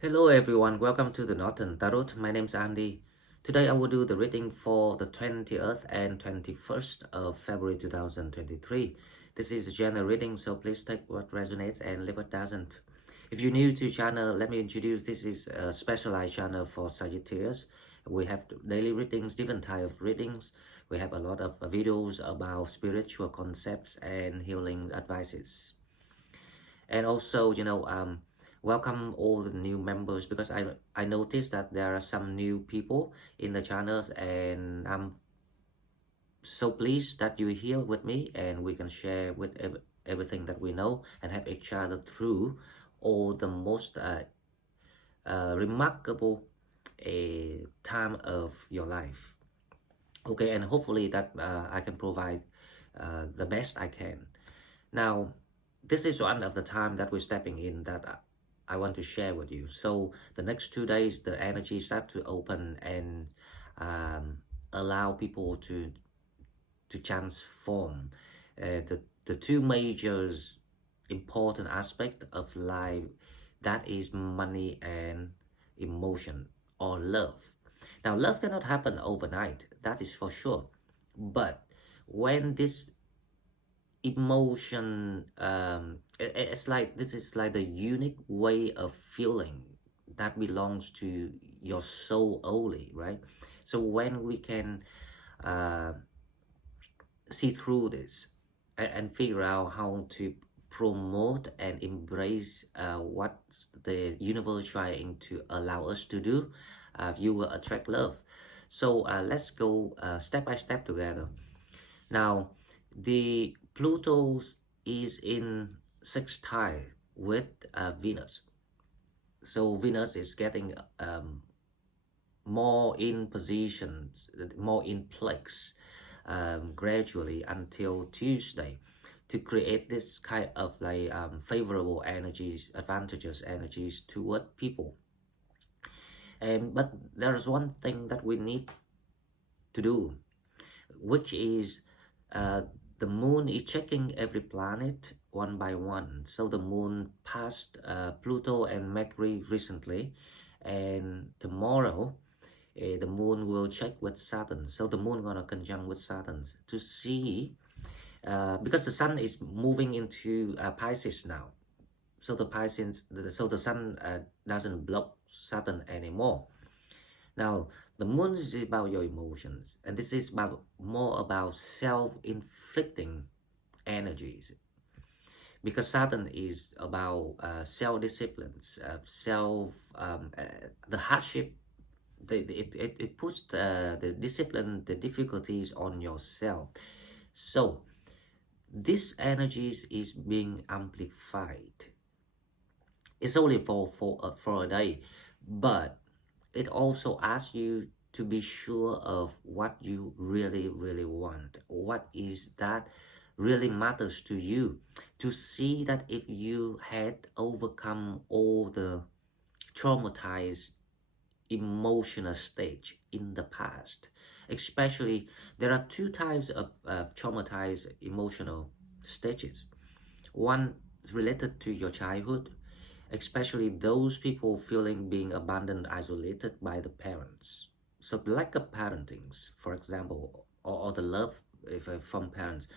Hello everyone, welcome to the Northern Tarot. My name is Andy. Today I will do the reading for the 20th and 21st of February 2023. This is a general reading, so please take what resonates and leave what doesn't. If you're new to the channel, let me introduce, this is a specialized channel for Sagittarius. We have daily readings, different type of readings. We have a lot of videos about spiritual concepts and healing advices. And also, welcome all the new members, because I noticed that there are some new people in the channels, and I'm so pleased that you're here with me and we can share with everything that we know and help each other through all the most remarkable time of your life. Okay, and hopefully that I can provide the best I can. Now, this is one of the time that we're stepping in that I want to share with you. So the next 2 days, the energy start to open and allow people to transform. The two major important aspect of life, that is money and emotion or love. Now, love cannot happen overnight, that is for sure. But when this emotion, it's like, this is like the unique way of feeling that belongs to your soul only, right? So when we can see through this and figure out how to promote and embrace what the universe trying to allow us to do, you will attract love. So let's go step by step together. Now, the Pluto is in sextile with Venus. So Venus is getting more in positions, more in place gradually until Tuesday, to create this kind of like favorable energies, advantageous energies toward people. But there is one thing that we need to do, which is the moon is checking every planet one by one. So the moon passed Pluto and Mercury recently, and tomorrow the moon will check with Saturn. So the moon gonna conjunct with Saturn to see, because the sun is moving into Pisces now. So the sun doesn't block Saturn anymore. Now, the moon is about your emotions, and this is more about self-inflicting energies, because Saturn is about self-disciplines, the hardship. It puts the discipline, the difficulties on yourself. So this energies is being amplified. It's only for a day, but it also asks you to be sure of what you really want. What is that really matters to you, to see that if you had overcome all the traumatized emotional stage in the past. Especially, there are two types of traumatized emotional stages. One is related to your childhood, especially those people feeling being abandoned, isolated by the parents. So the lack of parentings, for example, or the love from parents,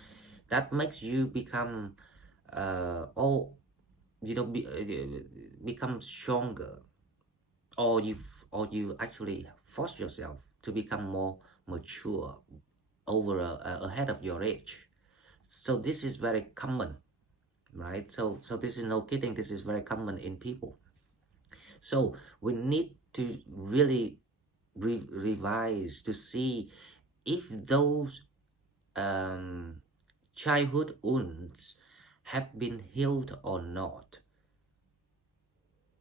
that makes you become become stronger, or you actually force yourself to become more mature over ahead of your age. So this is very common, right? So this is no kidding, this is very common in people. So we need to really revise to see if those childhood wounds have been healed or not.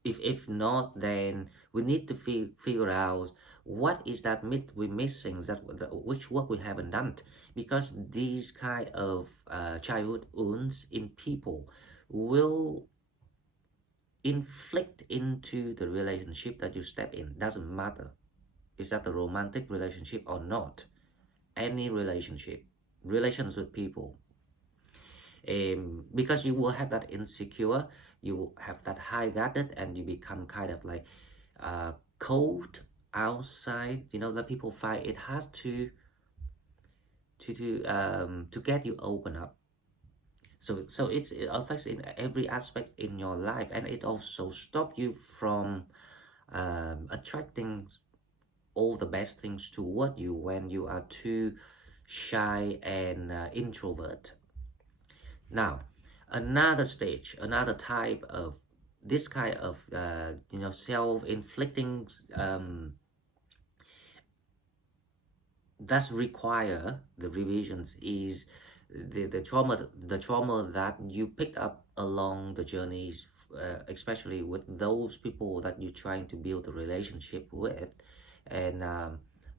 If not, then we need to figure out what is that myth we're missing, which work we haven't done, because these kind of childhood wounds in people will inflict into the relationship that you step in. Doesn't matter, is that a romantic relationship or not, any relationship, relations with people, because you will have that insecure, you have that high guarded, and you become kind of like cold outside. You know, the people find it has to get you open up. So it affects in every aspect in your life, and it also stop you from attracting all the best things toward you when you are too shy and introvert. Now, another stage, another type of this kind of self-inflicting that's require the revisions is the trauma that you picked up along the journeys, especially with those people that you're trying to build a relationship with, and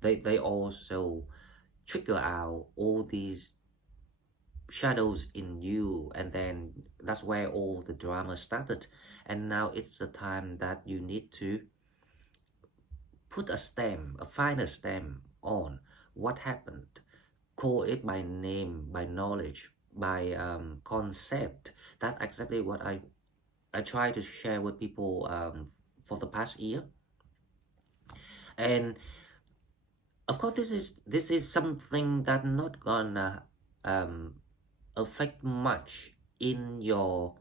they also trigger out all these shadows in you, and then that's where all the drama started. And now it's the time that you need to put a stamp, a final stamp on what happened. Call it by name, by knowledge, by concept. That's exactly what I try to share with people for the past year. And of course, this is something that not gonna affect much in your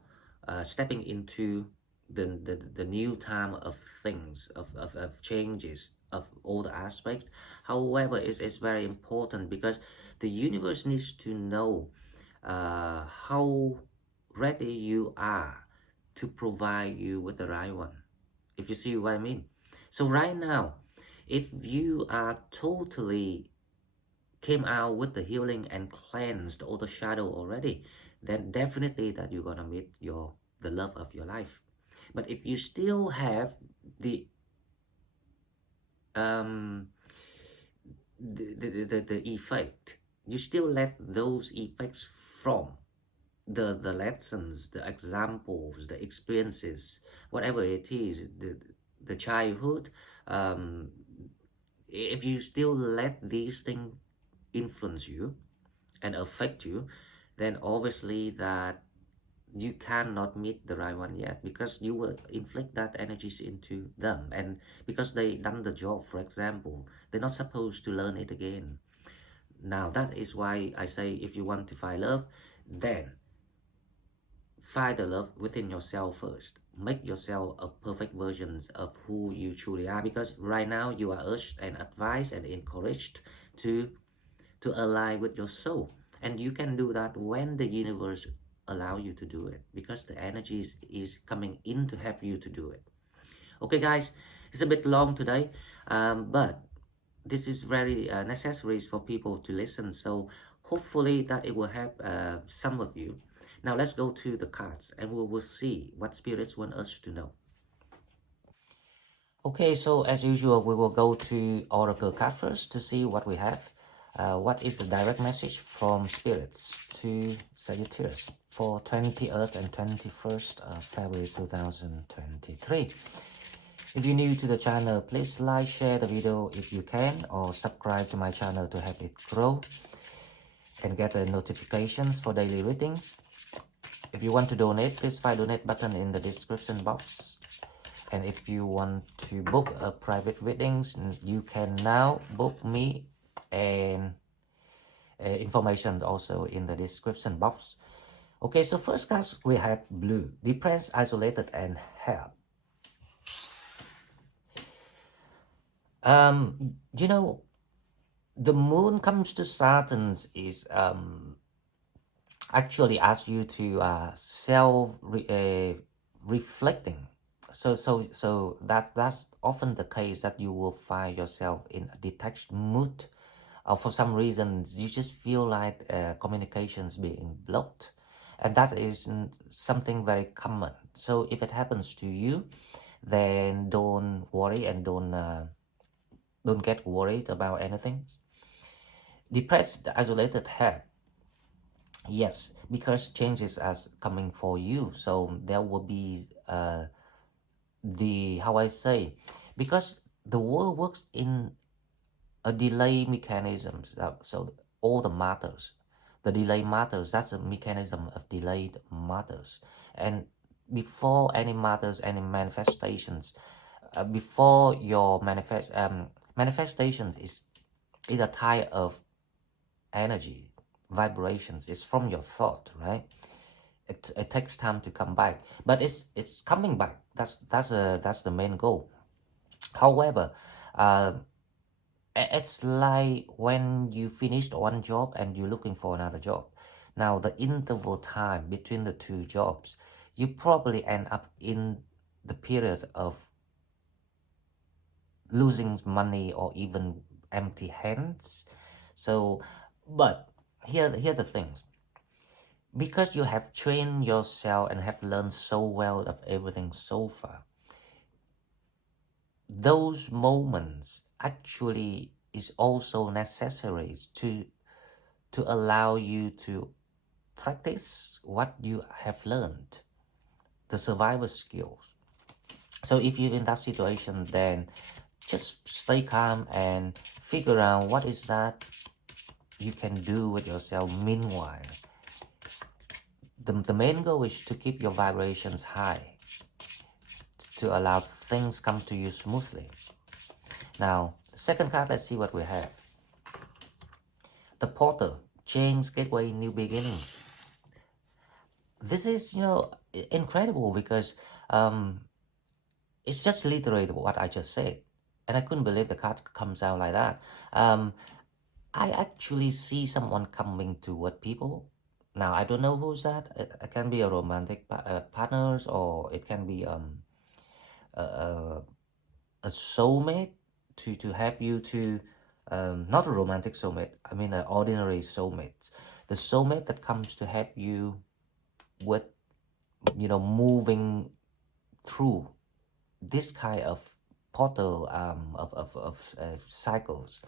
stepping into the new time of things, of changes, of all the aspects. However, it's very important because the universe needs to know how ready you are to provide you with the right one, if you see what I mean. So right now, if you are totally came out with the healing and cleansed all the shadow already, then definitely that you're gonna meet the love of your life. But if you still have the effect, you still let those effects from the lessons, the examples, the experiences, whatever it is, the childhood, if you still let these things influence you and affect you, then obviously that you cannot meet the right one yet, because you will inflict that energies into them, and because they done the job, for example, they're not supposed to learn it again. Now that is why I say, if you want to find love, then find the love within yourself first. Make yourself a perfect version of who you truly are, because right now you are urged and advised and encouraged to align with your soul, and you can do that when the universe allow you to do it, because the energy is coming in to help you to do it. Okay guys, it's a bit long today, but this is very necessary for people to listen, so hopefully that it will help some of you. Now let's go to the cards, and we will see what spirits want us to know. Okay, so as usual, we will go to Oracle card first to see what we have. What is the direct message from spirits to Sagittarius for 20th and 21st of February 2023? If you're new to the channel, please like, share the video if you can, or subscribe to my channel to help it grow and get the notifications for daily readings. If you want to donate, please find the donate button in the description box. And if you want to book a private readings, you can now book me, and information also in the description box. Okay, so first class we have blue, depressed, isolated, and help. You know, the moon comes to Saturn is actually ask you to reflecting. So that's often the case, that you will find yourself in a detached mood, or for some reason you just feel like communications being blocked, and that is something very common. So if it happens to you, then don't worry, and don't get worried about anything. Depressed, isolated, help. Yes, because changes are coming for you, so there will be how I say, because the world works in a delay mechanisms. So all the matters, the delay matters, that's a mechanism of delayed matters. And before any matters, any manifestations, before your manifestation is a type of energy, vibrations. It's from your thought, right? It takes time to come back, but it's coming back. That's the main goal. However, uh, it's like when you finished one job and you're looking for another job. Now the interval time between the two jobs, you probably end up in the period of losing money or even empty hands. So, but here the things, because you have trained yourself and have learned so well of everything so far, those moments actually is also necessary to allow you to practice what you have learned, the survival skills. So if you're in that situation, then just stay calm and figure out what is that you can do with yourself. Meanwhile, the main goal is to keep your vibrations high, to allow things come to you smoothly. Now, the second card, let's see what we have. The Porter, change, gateway, new beginnings. This is, incredible because it's just literally what I just said. And I couldn't believe the card comes out like that. I actually see someone coming toward people. Now, I don't know who's that. It can be a romantic partners, or it can be a soulmate to help you to, not a romantic soulmate, I mean an ordinary soulmate. The soulmate that comes to help you with, moving through this kind of portal of cycles.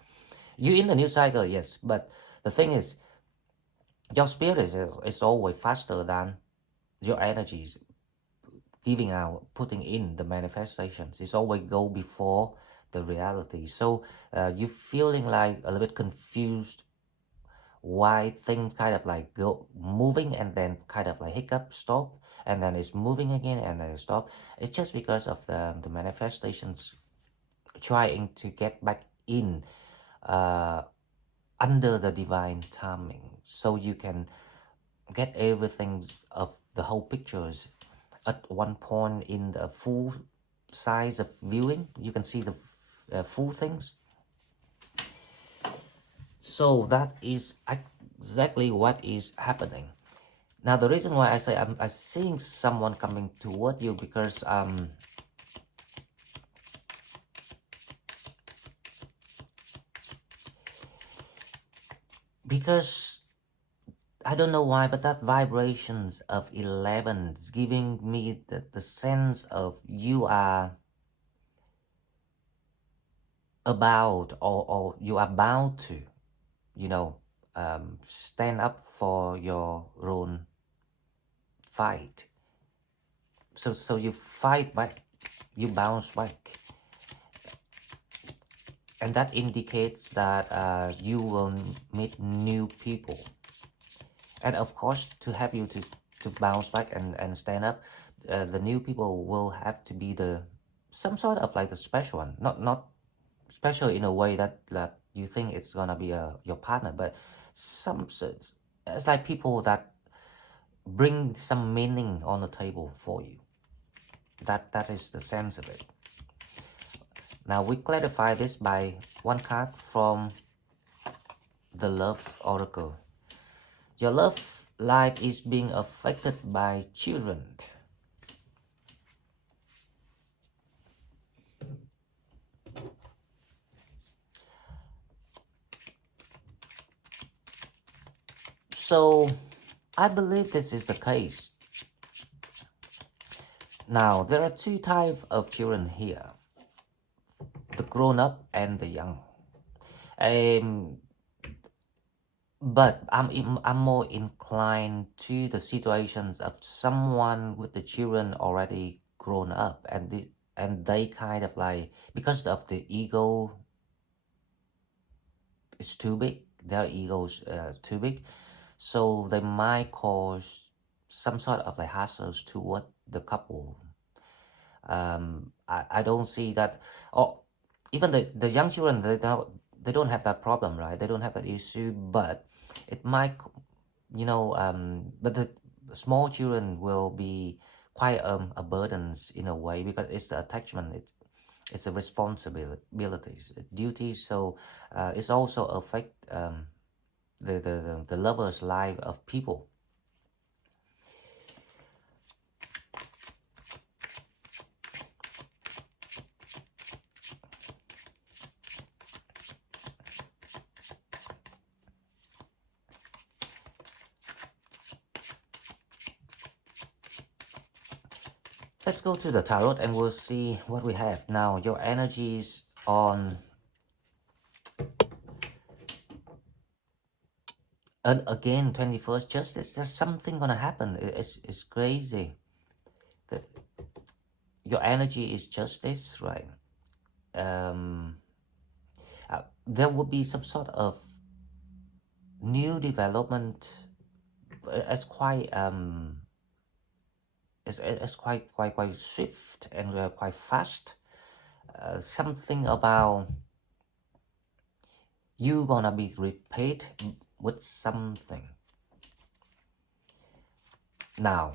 You're in the new cycle, yes, but the thing is, your spirit is always faster than your energies giving out, putting in the manifestations. It's always go before the reality. So you're feeling like a little bit confused why things kind of like go moving and then kind of like hiccup, stop, and then it's moving again and then it stop. It's just because of the manifestations trying to get back in under the divine timing, so you can get everything of the whole pictures at one point in the full size of viewing. You can see the full things. So that is exactly what is happening. Now the reason why I say I'm seeing someone coming toward you, because I don't know why, but that vibrations of 11 is giving me the sense of you are about, or you are about to, stand up for your own fight. So you fight back, you bounce back. And that indicates that you will meet new people. And of course, to help you to bounce back and stand up, the new people will have to be some sort of like the special one. Not special in a way that you think it's gonna be your partner, but it's like people that bring some meaning on the table for you. That is the sense of it. Now we clarify this by one card from the Love Oracle. Your love life is being affected by children. So I believe this is the case. Now there are two types of children here, the grown-up and the young. But I'm more inclined to the situations of someone with the children already grown up, and they kind of like, because of the ego is too big, their egos too big, so they might cause some sort of like hassles toward the couple. I don't see that, or even the young children, they don't have that problem, right? They don't have that issue, but it might, you know, but the small children will be quite a burden in a way, because it's the attachment, it's a responsibilities, duties. So it's also affect the lover's life of people. Let's go to the tarot and we'll see what we have. Now, your energies on... And again, 21st justice, there's something gonna happen. It's crazy. That your energy is justice, right? There will be some sort of new development. It's quite it's quite swift and quite fast. Something about you gonna be repaid with something. Now,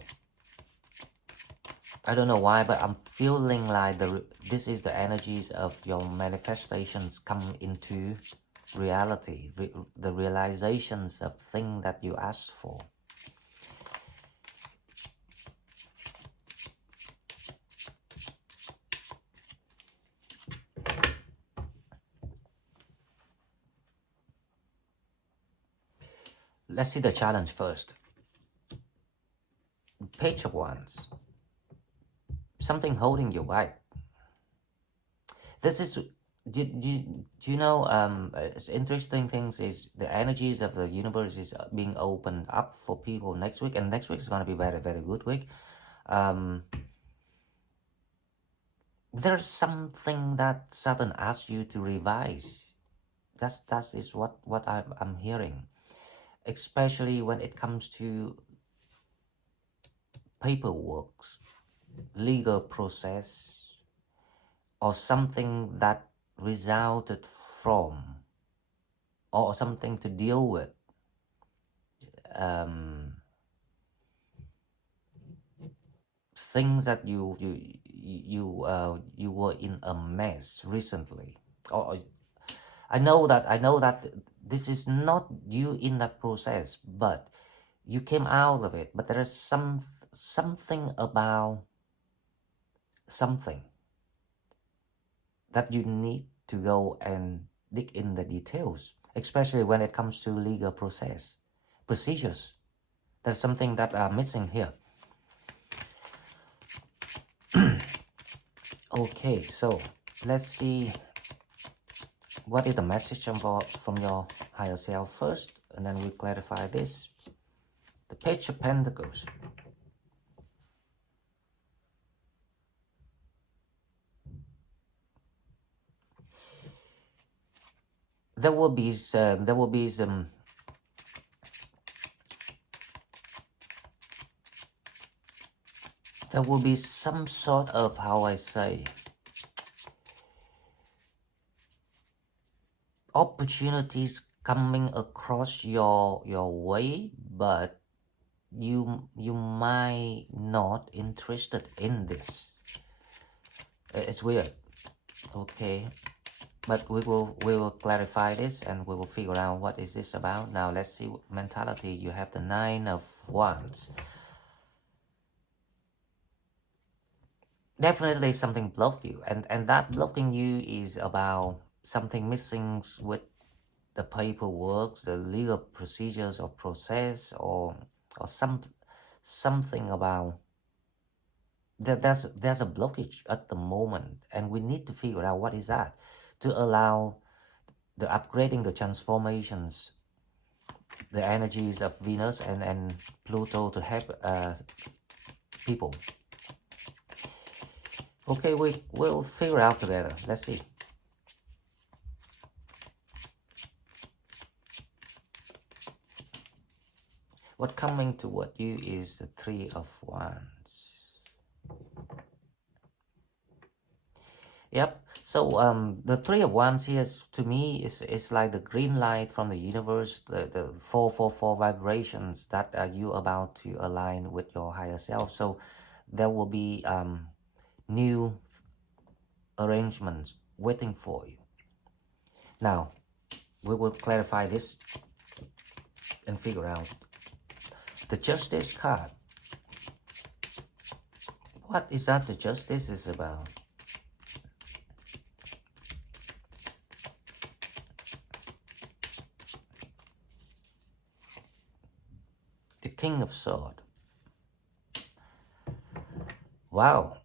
I don't know why, but I'm feeling like this is the energies of your manifestations come into reality, the realizations of things that you asked for. Let's see the challenge first. Page of Wands. Something holding you back. This is, do you know, it's interesting things is the energies of the universe is being opened up for people next week, and next week is going to be very, very good week. There's something that Saturn asks you to revise. That is what I'm hearing, especially when it comes to paperwork, legal process, or something that resulted from, or something to deal with. Things that you were in a mess recently, or I know that this is not you in that process, but you came out of it. But there is something about something that you need to go and dig in the details, especially when it comes to legal procedures. There's something that are missing here. Okay, so let's see what is the message from your higher self first, and then we clarify this. The Page of Pentacles. There will be some sort of, how I say, opportunities coming across your way, but you might not interested in this. It's weird. Okay, but we will clarify this and we will figure out what is this about. Now let's see what mentality. You have the Nine of Wands. Definitely something blocked you, and that blocking you is about something missing with the paperwork, the legal procedures or process, or something about that. There's a blockage at the moment, and we need to figure out what is that to allow the upgrading, the transformations, the energies of Venus and Pluto to help people. Okay, we'll figure out together. Let's see. What coming toward you is the Three of Wands. Yep. So the Three of Wands here to me is like the green light from the universe, the 444 vibrations that are you about to align with your higher self. So there will be new arrangements waiting for you. Now we will clarify this and figure out the Justice card. What is that the Justice is about? The King of Swords. Wow.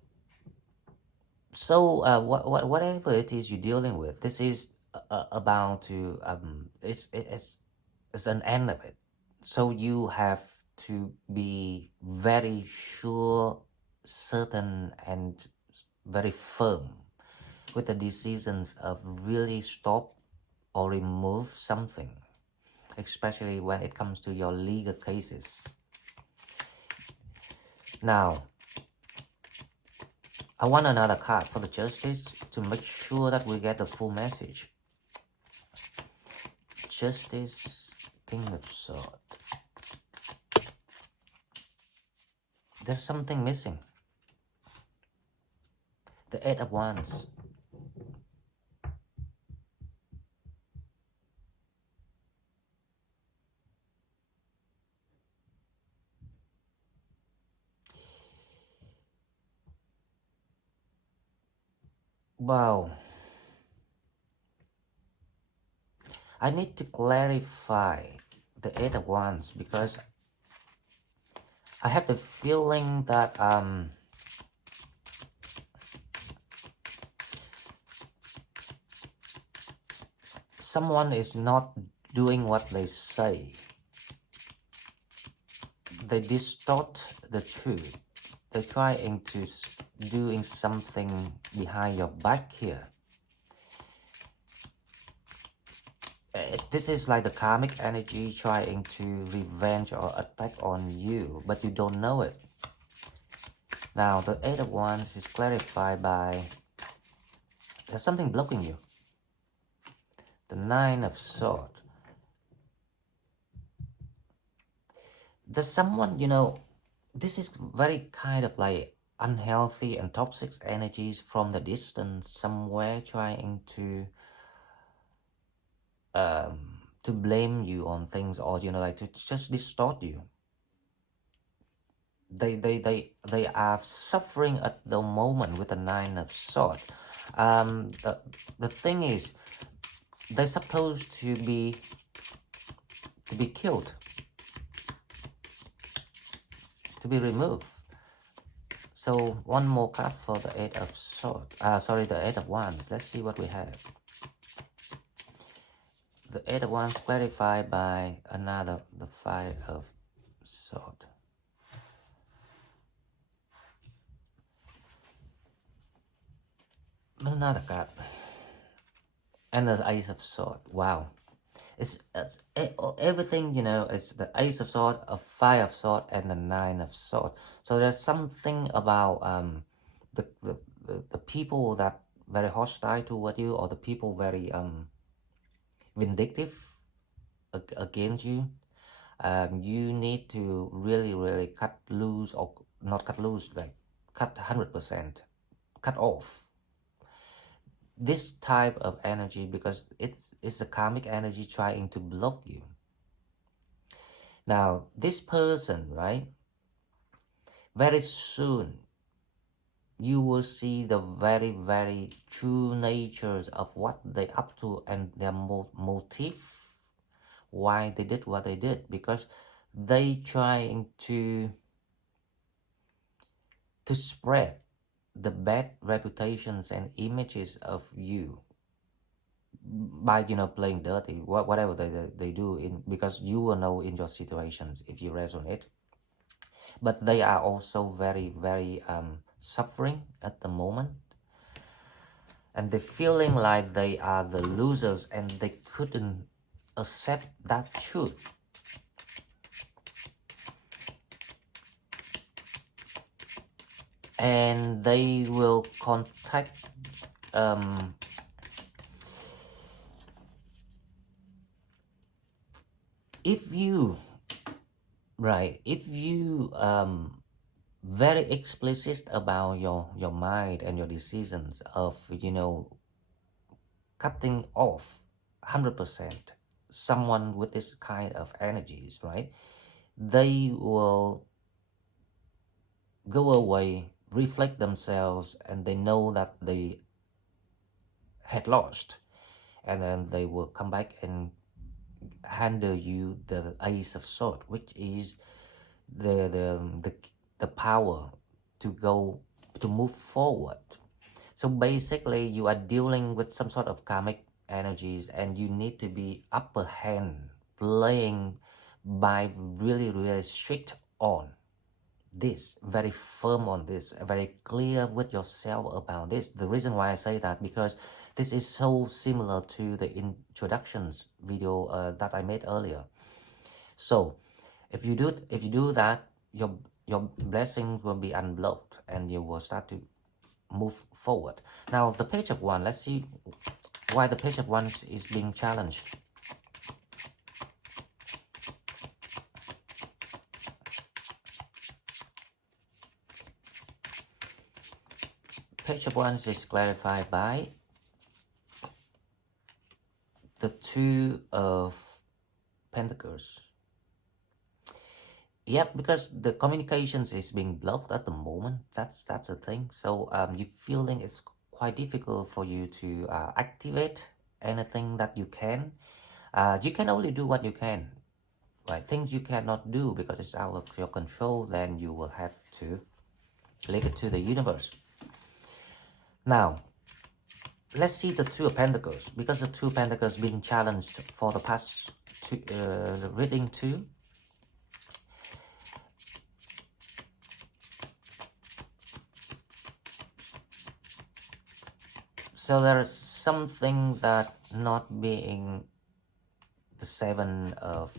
So whatever it is you're dealing with, this is about to it's an end of it. So you have to be very sure, certain, and very firm with the decisions of really stop or remove something, especially when it comes to your legal cases. Now, I want another card for the Justice to make sure that we get the full message. Justice, King of Swords. There's something missing. The Eight of Wands. Wow. I need to clarify the Eight of Wands because I have the feeling that someone is not doing what they say. They distort the truth. They're trying to doing something behind your back here. This is like the karmic energy trying to revenge or attack on you, but you don't know it. Now, the Eight of Wands is clarified by there's something blocking you. The Nine of Swords. There's someone, you know, this is very kind of like unhealthy and toxic energies from the distance, somewhere trying to blame you on things, or you know, like to just distort you. They are suffering at the moment with the Nine of Swords. The thing is, they're supposed to be killed, to be removed. So one more card for the Eight of Swords. Sorry, the Eight of Wands. Let's see what we have. The Eight of Wands clarified by another, the Five of Swords. Another card. And the Ace of Swords. Wow. It's everything, you know, it's the Ace of Swords, a Five of Swords, and the Nine of Swords. So there's something about the people that very hostile toward you, or the people very vindictive against you. You need to really cut loose, or not cut loose, like cut 100%, cut off this type of energy, because it's a karmic energy trying to block you. Now, this person, right, very soon you will see the very true natures of what they up to and their motive, why they did what they did, because they trying to spread the bad reputations and images of you by, you know, playing dirty, whatever they do, in because you will know in your situations if you resonate. But they are also very suffering at the moment, and they're feeling like they are the losers, and they couldn't accept that truth. And they will contact if you very explicit about your mind and your decisions of, you know, cutting off 100% someone with this kind of energies, right? They will go away, reflect themselves, and they know that they had lost, and then they will come back and handle you the Ace of Swords, which is the power to go, to move forward. So basically you are dealing with some sort of karmic energies, and you need to be upper hand, playing by really strict on this, very firm on this, very clear with yourself about this. The reason why I say that, because this is so similar to the introductions video that I made earlier. So if you do that, your blessing will be unblocked, and you will start to move forward. Now the Page of Wands, let's see why the Page of Wands is being challenged. Page of Wands is clarified by the Two of Pentacles. Yep, because the communications is being blocked at the moment. That's the thing. So you feeling it's quite difficult for you to activate anything that you can. You can only do what you can, right? Things you cannot do because it's out of your control, then you will have to leave it to the universe. Now, let's see the Two of Pentacles, because the Two of Pentacles being challenged for the past reading too. So there is something that not being the Seven of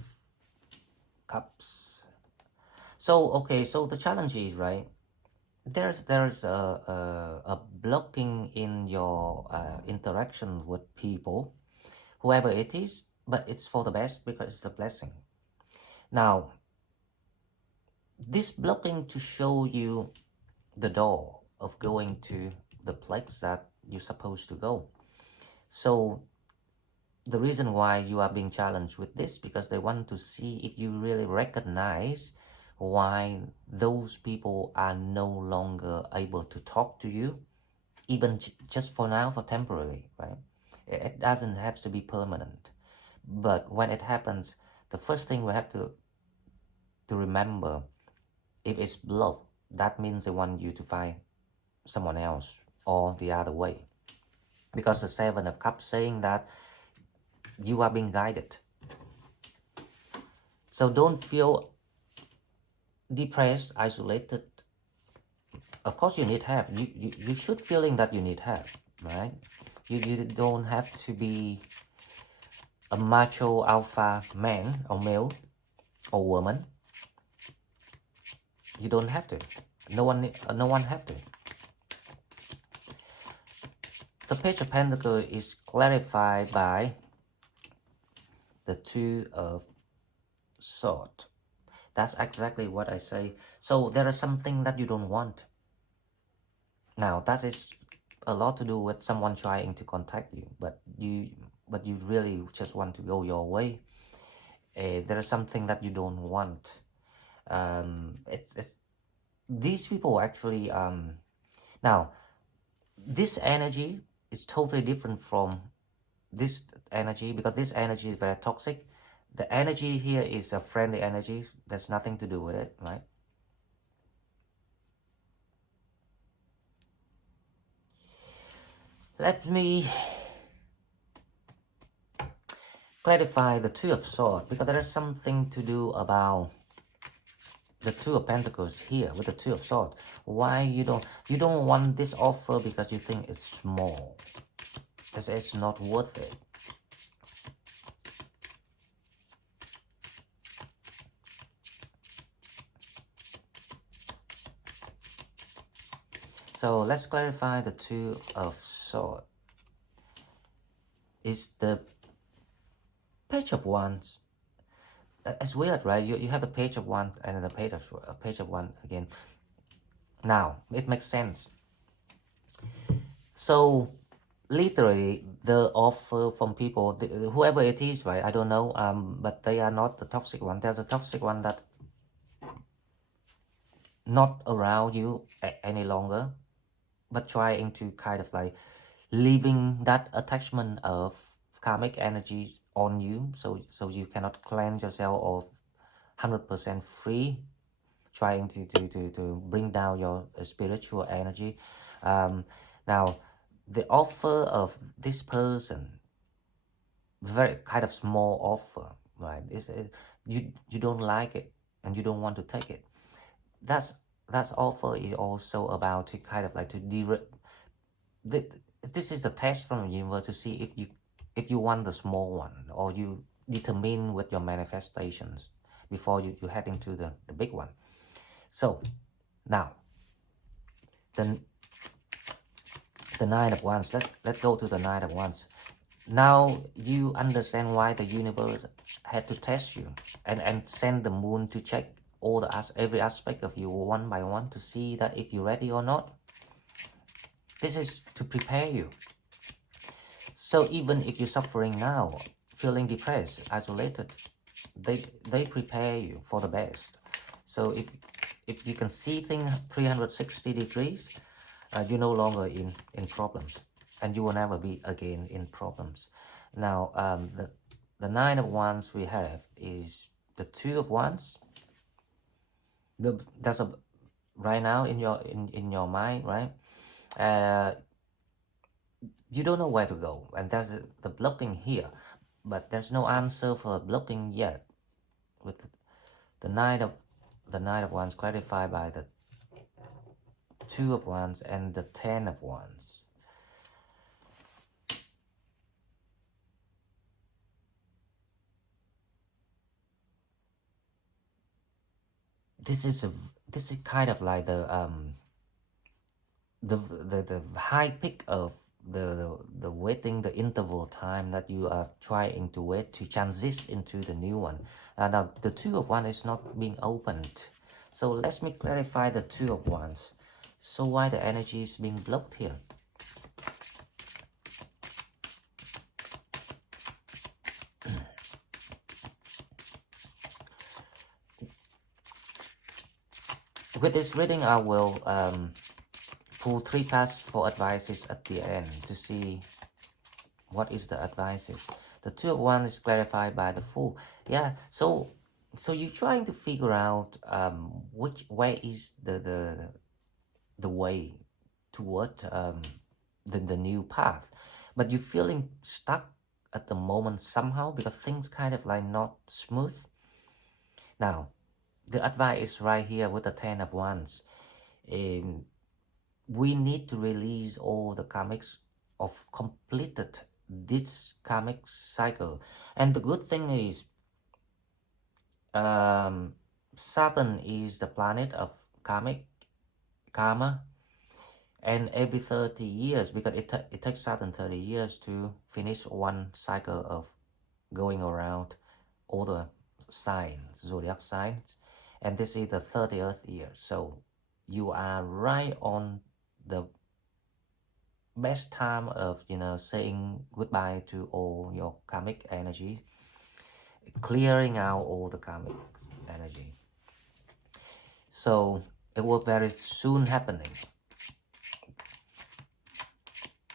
Cups. So okay, so the challenge is, right, there's a blocking in your interaction with people, whoever it is, but it's for the best because it's a blessing. Now, this blocking to show you the door of going to the place that you're supposed to go. So the reason why you are being challenged with this, because they want to see if you really recognize why those people are no longer able to talk to you, even just for now, for temporarily, right? It doesn't have to be permanent. But when it happens, the first thing we have to remember, if it's blocked, that means they want you to find someone else, or the other way. Because the Seven of Cups saying that you are being guided. So don't feel depressed, isolated. Of course you need help. You should feeling that you need help, right? You don't have to be a macho alpha man or male or woman. You don't have to. No one have to. The Page of Pentacles is clarified by the Two of Swords. That's exactly what I say. So there is something that you don't want. Now that is a lot to do with someone trying to contact you, but you really just want to go your way. There is something that you don't want. It's these people actually now this energy is totally different from this energy, because this energy is very toxic. The energy here is a friendly energy. There's nothing to do with it, right? Let me clarify the Two of Swords, because there is something to do about the Two of Pentacles here with the Two of Swords. Why you don't want this offer? Because you think it's small. It's not worth it. So let's clarify the Two of Swords. Swords is the Page of Wands. It's weird, right? You have the Page of Wands and the Page of Wands again. Now, it makes sense. So, literally, the offer from people, whoever it is, right? I don't know, but they are not the toxic one. There's a toxic one that not around you any longer, but trying to kind of like leaving that attachment of karmic energy on you, so you cannot cleanse yourself of 100% free, trying to bring down your spiritual energy. Now, the offer of this person, very kind of small offer, right? You don't like it and you don't want to take it. That's offer is also about to kind of like to this is a test from the universe to see if you want the small one, or you determine with your manifestations before you head into the big one. So now the Nine of Wands. Let's go to the Nine of Wands. Now you understand why the universe had to test you and send the moon to check all every aspect of you one by one to see that if you're ready or not. This is to prepare you. So even if you're suffering now, feeling depressed, isolated, they prepare you for the best. So if you can see things 360 degrees, you're no longer in problems, and you will never be again in problems. Now, the Nine of Wands we have is the Two of Wands. That's right now in your mind, right? You don't know where to go, and there's the blocking here, but there's no answer for blocking yet. With the Nine of Wands clarified by the Two of Wands and the Ten of Wands. This is kind of like the high peak of the waiting, the interval time that you are trying to wait to transition into the new one. Now the Two of Wands is not being opened, so let me clarify the Two of Wands. So why the energy is being blocked here? With this reading, I will pull 3 cards for advices at the end to see what is the advices. The Two of Wands is clarified by the Fool. Yeah, so you're trying to figure out which way is the way toward the new path, but you're feeling stuck at the moment somehow because things kind of like not smooth. Now, the advice is right here with the Ten of Wands. We need to release all the karmics of completed this karmic cycle. And the good thing is Saturn is the planet of karma, and every 30 years, because it takes Saturn 30 years to finish one cycle of going around all the signs, zodiac signs, and this is the 30th year. So you are right on the best time of saying goodbye to all your karmic energy, clearing out all the karmic energy. So it will very soon happening.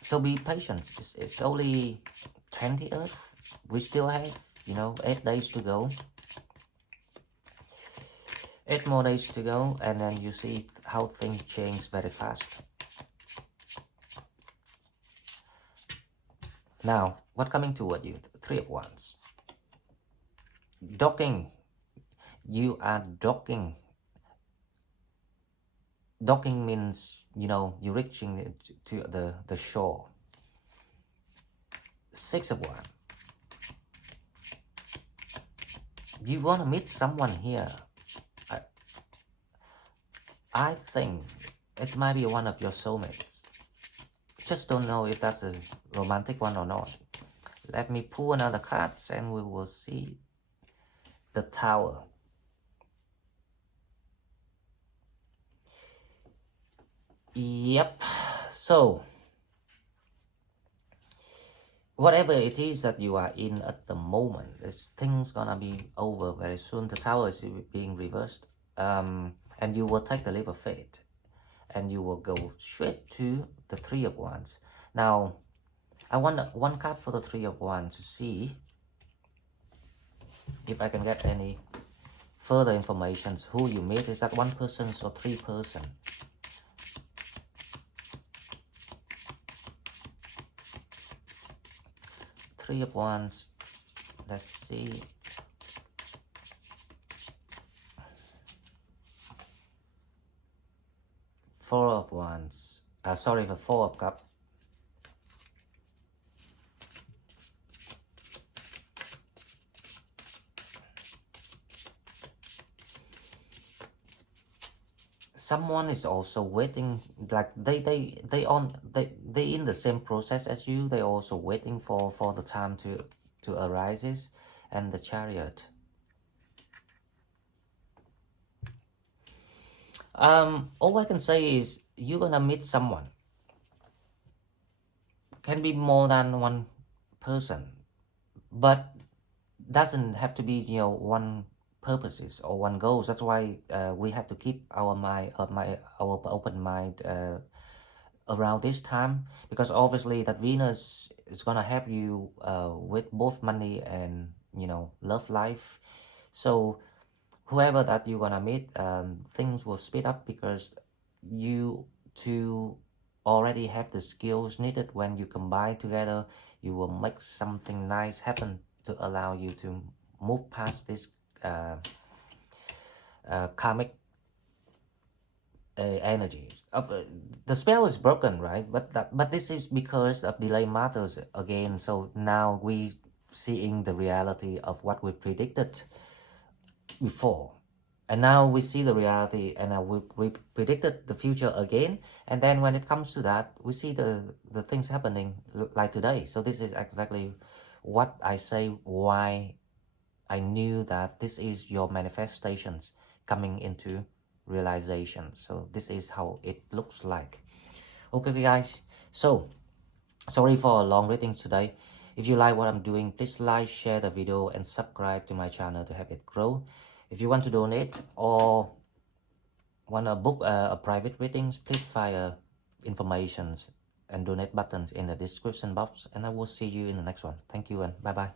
So be patient. It's only 20th. We still have 8 days to go. 8 more days to go, and then you see how things change very fast. Now, what coming toward you? 3 of Wands. Docking. You are docking. Docking means, you're reaching to the shore. 6 of Wands. You want to meet someone here. I think it might be one of your soulmates. just don't know if that's a romantic one or not. Let me pull another card and we will see the Tower. Yep. So whatever it is that you are in at the moment, this thing's gonna be over very soon. The Tower is being reversed, and you will take the leap of faith, and you will go straight to the Three of Wands. Now, I want one card for the Three of Wands to see if I can get any further information. Who you meet, is that one person or three person? Three of Wands. Let's see. Four of Wands. Sorry, the Four of Cups. Someone is also waiting, like they in the same process as you. They also waiting for the time to arises. And the Chariot. All I can say is you're gonna meet someone. Can be more than one person, but doesn't have to be, you know, one purposes or one goals. That's why we have to keep our mind, our open mind around this time, because obviously that Venus is gonna help you with both money and, you know, love life. So whoever that you're gonna meet, things will speed up because you two already have the skills needed. When you combine together, you will make something nice happen to allow you to move past this karmic energy. The spell is broken, right? But this is because of delay matters again. So now we seeing the reality of what we predicted before, and now we see the reality, and we predicted the future again, and then when it comes to that, we see the things happening like today. So this is exactly what I say, why I knew that this is your manifestations coming into realization. So this is how it looks like. Okay guys, so sorry for a long reading today. If you like what I'm doing, please like, share the video, and subscribe to my channel to help it grow. If you want to donate or want to book a private readings, please fire informations and donate buttons in the description box, and I will see you in the next one. Thank you and bye bye.